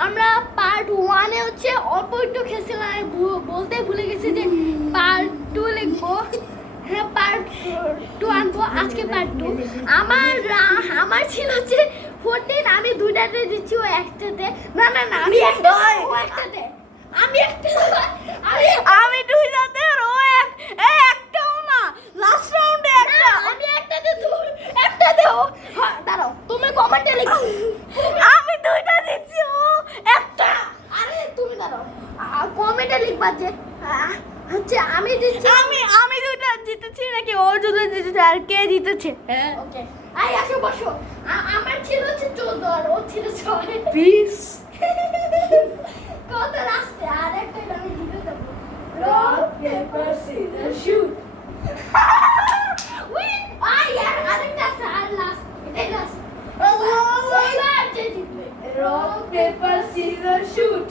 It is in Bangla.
আমরা পার্ট 1 এ হচ্ছে অল্প একটু খেলছিলাম, আমি বলতে ভুলে গেছি যে পার্ট 2 লিখবো। হ্যাঁ, পার্ট 2 আনবো, আজকে পার্ট 2। আমার ছিল যে 14, আমি দুইটাতে দিচ্ছি, ও একটাতে। না না না, আমি একটাতে, আমি দুইটাতে আর ও একটাও না। লাস্ট রাউন্ডে একটা। আমি একটাতে, তুই একটাতে। হ্যাঁ, দাঁড়াও, তুমি কমেন্টে লিখো। আমি দুইটা দিচ্ছি, ও একটা। আরে তুমি দাঁড়াও, কমেন্টে লিখবা যে হচ্ছে আমি দিচ্ছি। আমি দুইটা জিতেছি নাকি ও দুটো জিতেছে, আর কে জিতেছে? হ্যাঁ, ওকে, আই আসো বসো। আমার ছিল হচ্ছে 14 আর ও ছিল 6। পিস। কত লাস্টে আর একটা আমি জিতে দেবো। Rock paper scissor shoot. উই, আর আরেকটা আছে, আর লাস্ট, এটাই লাস্ট। আল্লাহ, এবার যে জিতবে। Rock paper scissor shoot.